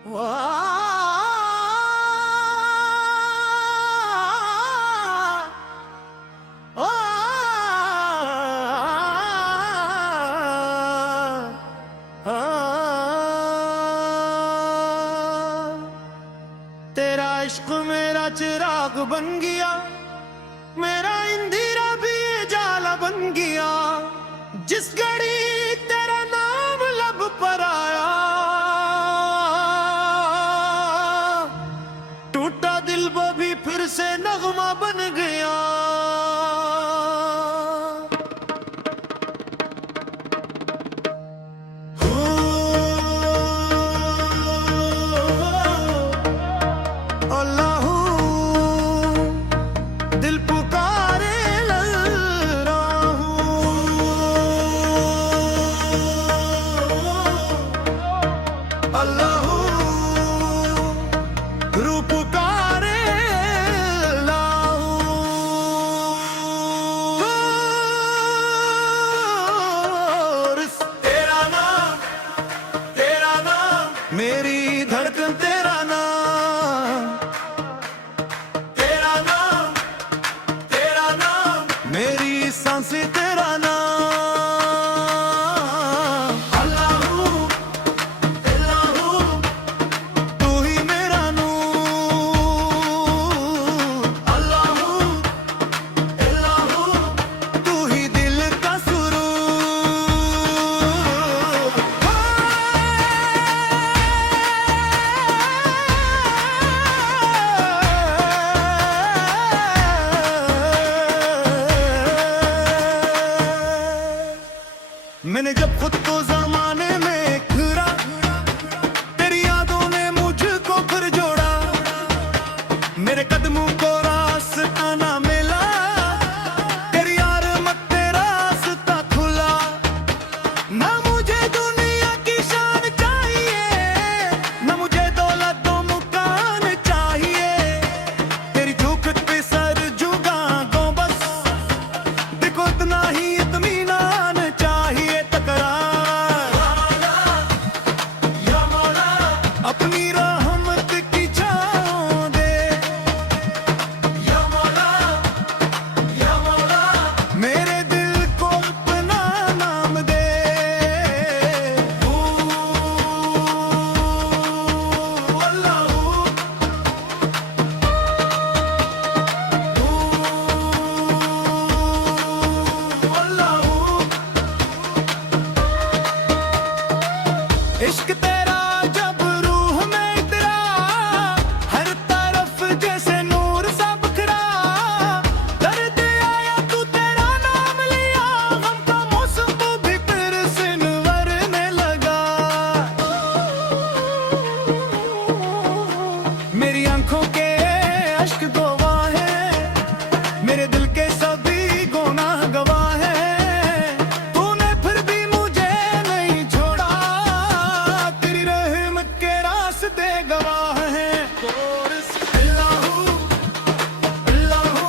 तेरा इश्क मेरा चिराग बन गया, मेरा इंदिरा भी जाला बन गया। जिस घड़ी तेरा नाम लब पर आया, टूटा दिल वो भी फिर से नगमा बन गया। मेरी धड़कन तेरा नाम, तेरा नाम, तेरा नाम, मेरी सांसें तेरा नाम। अल्लाहू अल्लाहू, तू ही मेरा नूर। अल्लाहू अल्लाहू, तू ही दिल का मैंने जब खुद को ज़माने में घुरा, तेरी यादों ने मुझको फिर जोड़ा। मेरे कदमों को रास्ता ना मिला, तेरी यार मत तेरा रास्ता खुला। ना मुझे दुनिया की शान चाहिए, ना मुझे दौलत दो मुकान चाहिए। तेरी झुकत पे सर झुका दो बस, देखो इतना ही इत्मीनान चाहिए। अपनी रहमत की छाँव दे या मौला, या मौला, मेरे दिल को अपना नाम दे। अल्लाहू अल्लाहू, इश्क तेरा जब रूह में इतरा, हर तरफ जैसे नूर सा बिखरा। दर्द आया तू तेरा नाम लिया, गम का मौसम भी फिर सिनवरने लगा। मेरी आंखों के अश्क गवाह हैं, मेरे दिल के सभी गुनाह गवाह हैं। तूने फिर भी मुझे नहीं छोड़ा, तेरी रहमत के रास्ते गवाह हैं। अल्लाहू अल्लाहू,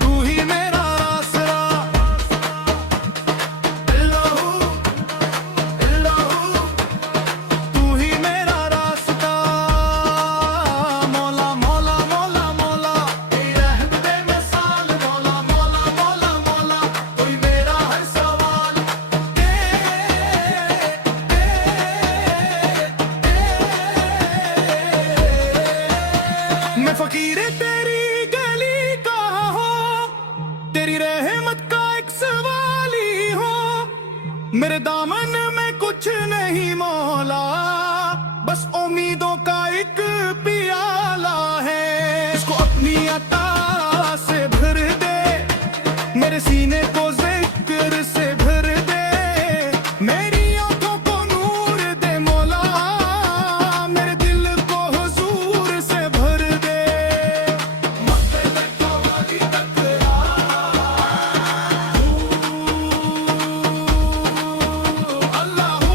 तू ही मेरा आसरा। अल्लाहू अल्लाहू, तू ही मेरा रास्ता। मौला मौला मौला मौला, तेरी रहमत बेमिसाल। मौला मौला मौला मौला, कोई मेरा हर सवाल दे दे दे। मैं फकीर तेरी गली का हूँ, तेरी रहमत का एक सवाली हूँ। मेरे दामन में कुछ नहीं मौला, बस उम्मीदों का एक पियाला है। इसको अपनी अता से भर दे, मेरे सीने को जिक्र से भर दे। मेरी आंखों को नूर दे मौला, मेरे दिल को हुजूर से भर दे। अल्लाहू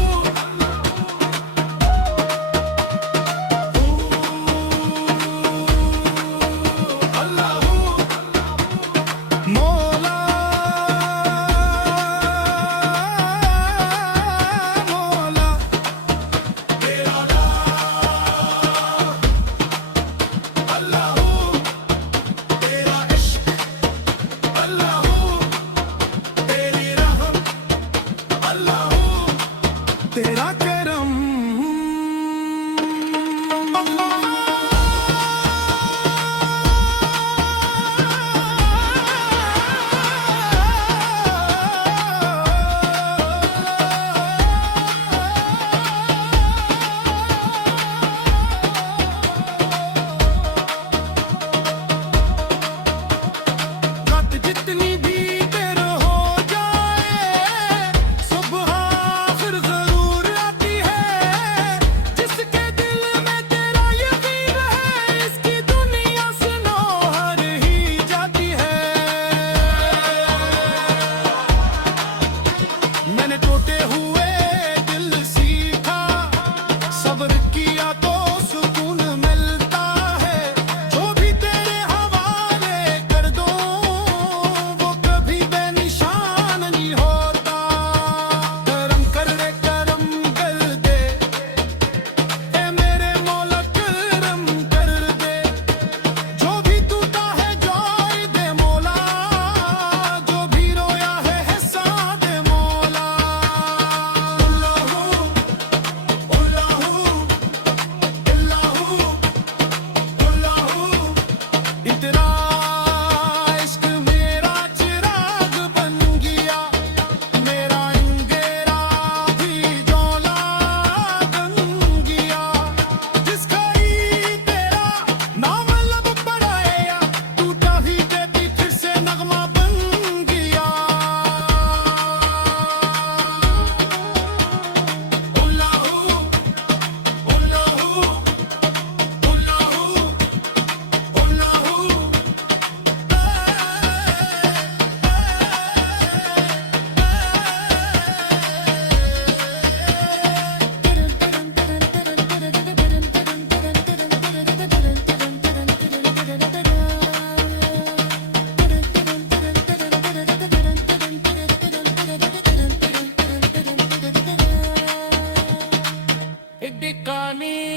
एक कानी